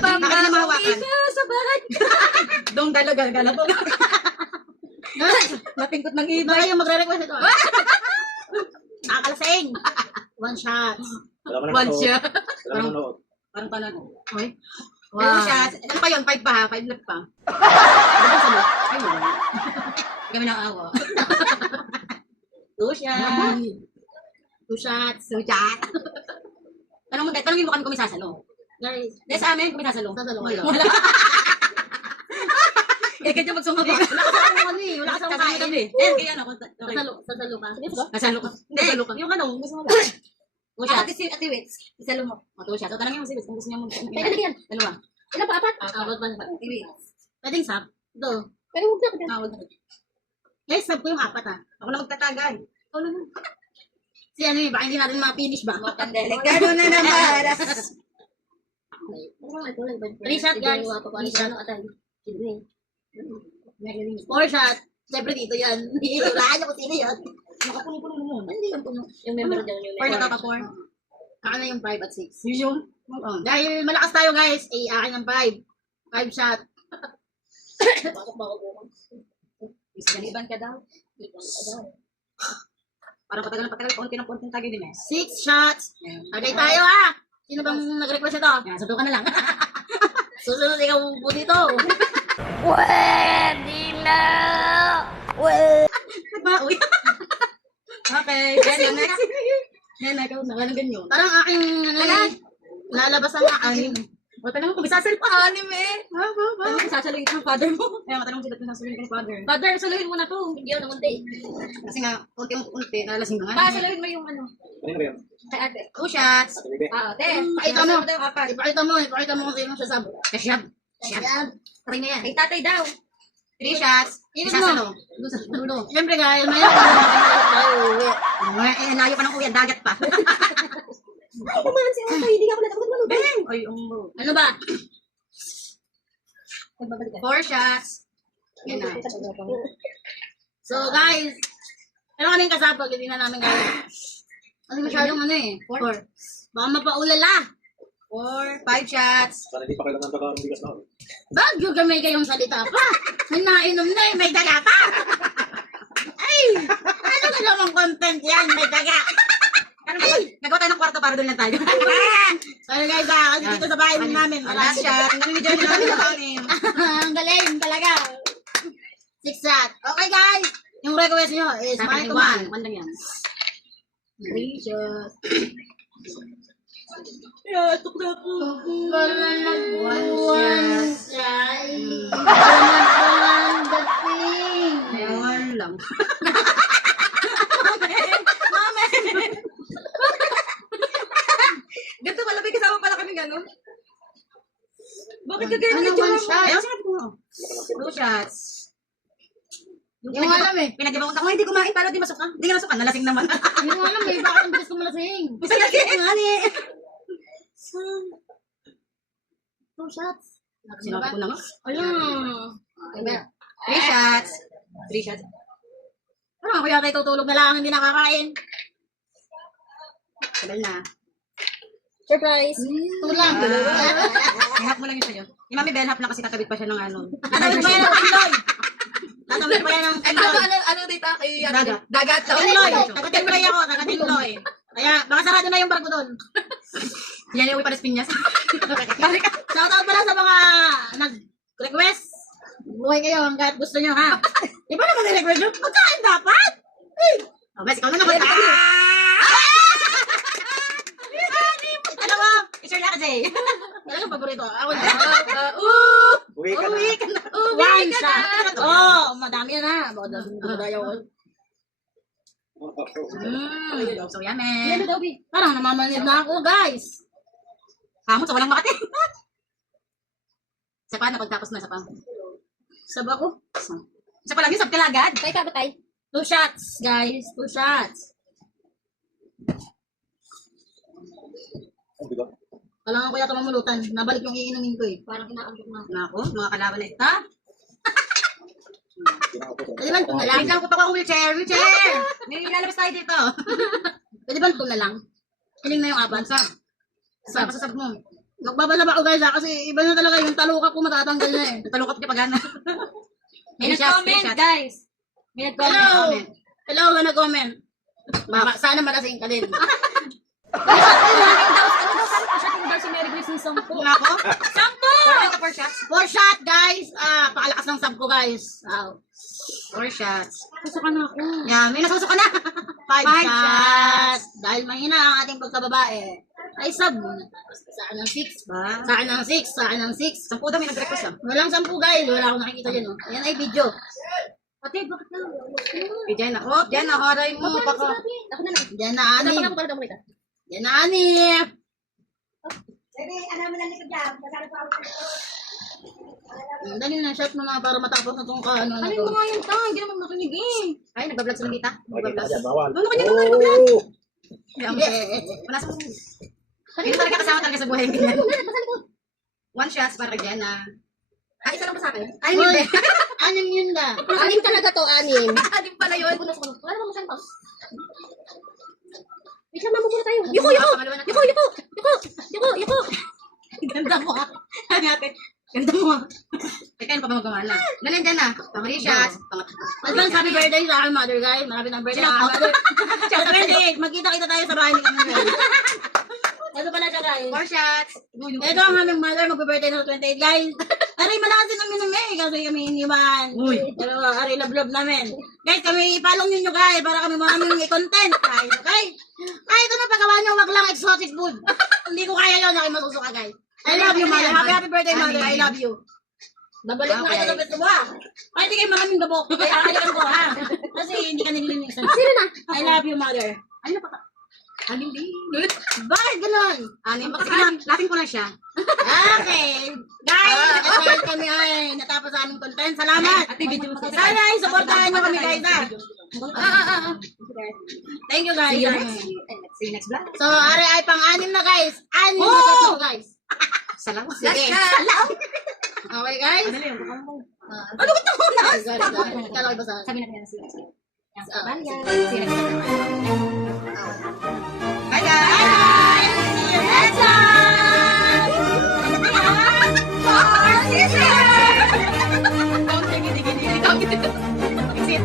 Habang Bakit na mahawakan? isa sa bahay. Dong talaga, gala po. Napingkot ng iba. Baka yung magre-request ito. Nakakalasing. One shot. One shot. Parang pala. Okay. Wow. Two shots. Ano pa yun? 5 pa ha? 5 left pa. Ayun. Kami ng awa. 2 shots. 2 shots. 2 shots. Tanongin mo kami kung may sasalo. Guys, Dahil sa amin, kung may sasalo. sasalo Wala. kayo. Eh, kaya magsungabi. Wala ka sa ano eh. Wala ka sa Sasalo kain. kami. Eh, kaya ano. Sasalo ka. Nasalo ka. Hindi. Sasalo ka. Yung ano, gusto mo ba? 2 shots. Ate Wits, isalo mo. 2 shots. O, tanongin mo si Wits kung gusto niya mo. Ay, ano yan? Dalawa. Ilan pa? Apat? Abot ba? Ate Wits. Pwedeng sap. Ito. Pero huwag na. Tawag. Guys, sap ko yung 4 ah. Ako na magtatagay. Ano na? Si ano eh, baka hindi natin ma-finish ba? Delikado na naman. 3 shot guys. 3 shot. 4 shot. Siyempre dito yan. Wala niya kung sino yan. Nakapuno-puno naman. Hindi yung puno. Yung member dyan. 4 na pa 4. Akin na yung 5 at 6. Yun. Dahil malakas tayo guys, eh akin ang 5. 5 shot. Isganiban ka daw. Parang patagal, konti ng konting tagay din eh. 6 shots. Tagay tayo ha. Sino bang nag-request ito? Yan, sabi ka na lang. Susunod ikaw po dito. Pwede na. Nagbaoy. Okay. Yan, next. Yan, ikaw na. Anong ganyan? Parang aking lalabas ang aking. O, tanong ko, bisasal pa. Anime eh. Tanong ko, sasaluhin ko ng father mo. Kaya matanong ko sila kung sasaluhin ko ng father. Father, saluhin mo na to. Hindi ako namunti. Kasi nga, unti-unti, nalasing na nga. Pa, saluhin mo yung ano. Kay ate. 2 shots. Ah, ate. Pakita mo. Saluhin yung apat. Ipakita mo kung sino siya sab. Kasyab. Ayan. Try na yan. Kay tatay daw. 3 shots. Init Bisasalo. mo. Doon sa dulo. Siyempre guys, maya ko tayo uwi. Eh, layo pa ng uwi, dagat pa. Ay, kumahan si Otto. Hindi ako natakot malubeng. Ay, Ano ba? 4 shots. Yan na. So guys, ano kaming kasapag, hindi na namin gawin. Kasi masyadong ano eh. 4. Baka mapaulala. 4, 5 shots. Para hindi pa kailangan baka ng bigas na. Bakit yung gamay kayong salita pa? May nainom na eh, may daga pa. Ay! Ano na namang content yan? May daga. Nagawa tayo ng kwarto para doon lang tayo. Sorry guys kasi dito sa bahay namin. Last shot. Ang galing ni Johnny namin sa amin. Ang galing talaga. 6 shot. Okay guys, yung request nyo is my command. 1 lang yan. 3 shot. Yeah, ito ka po. Wala nagbuwan siya. Ewan lang. Ganito pala, may kasama pala kami gano'n. Bakit ka ganyan? Ano, one shot? Ayaw, sinabi ko. 2 shots. Yung alam eh. Pinag-ibang ako, hindi kumain para di masuka. Hindi ka nasuka, nalasing naman. Yung alam eh, bakit ang bilis ko malasing? Bisa lasing nga ni. 2 shots. Sinabi ko na nga. Ayun. 3 shots. 3 shots. Ano, kuya kayo tutulog na lang, hindi nakakain. Sabal na. Surprise. Tulang. Ihap mo lang yun sa'yo. Yung mami bellhap lang kasi tatabit pa siya ng ano. Tatawid pa yan ng Timloy. Tatawid pa yan ng Timloy. Ano dito kay Dagat. Dagat daw. Timloy. Taga-Timloy ako, taga-Timloy. Kaya, baka sarado na yung barko doon. Yan yung uwi para sa pinyas. Shoutout pala sa mga nag-request. Buhay kayo hanggat gusto nyo, ha? Iba naman nag-request nyo. Magkain dapat! Oh, bes, ikaw na naman. Alam mo, I-share na kasi. talagang paborito. Ako na. Uwi ka na. Uwi ka na. One shot. Oh, madami yan, ha? Baka dayaw ko. So yummy. daw, Bi? Parang namamanid na ako, guys. Kamot, so walang makati. Isa pa, napagtapos na isa pa. Sab ako. Isa pa lang yun, sab ka lang agad. Tay ka ba, tay? 2 shots, guys. 2 shots. Kailangan ko yata mamulutan. Nabalik yung iinumin ko eh. Parang kinakambok na. Nako, mga kalaban na ito. Pwede ba ito na lang? Wait lang ko pa ako wheelchair. Wheelchair! May ilalabas tayo dito. Pwede ba ito na lang? Hiling na yung apat. Sab. Sab, masasab mo. Magbabalaba ako guys kasi iba na talaga yung talukap ko matatanggal na eh. Talukap niya pag ano. May nag-comment, guys. May Hello! nag-comment. Hello, ka nag-comment. Sana malasing ka din. Shooting daw si Mary Grace ng 10. Ako? 10! 4 shots. 4 shot guys! Pakalakas ng sub ko guys. 4 shots. Gusto ka na ako. Yan, may nasusuka na. 5 Five shots! Dahil mahina ang ating pagkababae. Ay sub muna. Saan ng 6? Ba? Saan ng 6? Saan ng 6? 10 daw may nag-request ah. Walang 10 guys. Wala akong nakikita dyan. Oh. Yan ay video. Ate, bakit na? Okay, Diyan na. Oh, diyan na. Haray mo. Ako Paka. na lang. Yan na Ano ani. pa para daw kita? Yan na ani. Dali na shot mo na para matapos na itong ano na Alin to. mo nga yung tang, hindi naman makinig eh. Ay, nagbablog sila dita. Bakit ka Nagbablog. dyan? Bawal. Ano kanya naman nag-vlog? Wala sa Hindi talaga kasama talaga sa buhay yung ganyan. Pasali ko. 1 shots para kay Jenna. Ah, isa lang ba sa akin? Ay, Hoy, hindi. anim yun na. Anim talaga to, anim. Adim pala yun. Wala naman masyang pa. Wait lang, mamumula tayo. Yuko, yuko! Pangalawa na. Yuko, yuko! Yuko! Yuko, yuko! Ganda mo ah. Ano natin? Ganda mo ah. Ay, kayo pa magumana. Galing dyan na. Pang 3 shots. Advance happy birthday sa aking mother guys. Malapit ang birthday ng aking mother. Sa 28, magkita-kita tayo sa bahay ni kami guys. Ito pala siya guys. 4 shots. Ito ang aming mother, mag-birthday sa 28 guys. Aray, malakas din namin ng May kasi kami iniwan. Uy. Pero aray, love-love namin. Guys, kami ipalong nyo guys para kami maraming i-content guys. Okay? Ay, ito na pagawa nyo, wag lang exotic food. Hindi ko kaya yun, aking masusuka guys. I love you mother. Happy birthday mother. I love you. Babalik na kayo sa pwesto mo ha. Ay, hindi kayo maraming dabok. Kaya ayaw ko ha. Kasi hindi ka nililinisan. Sino na? I love you mother. Ano pa? Anim din. Bakit ganun? Anim. Sige lang. Latin ko na siya. Okay. Guys, dahil kami ay natapos sa aming content. Salamat. Sana ay supportahan nyo kami guys ha. Thank you guys. See you next vlog. So, ari ay pang-anim na guys. Anim na Oh! set mo, guys. Salamat. Sige. Okay guys. Ano yun? Ano ba ito muna? Kalaki ba sa Sabi natin na sila. See you next vlog. Bye guys. Bye! See you next time! Exit.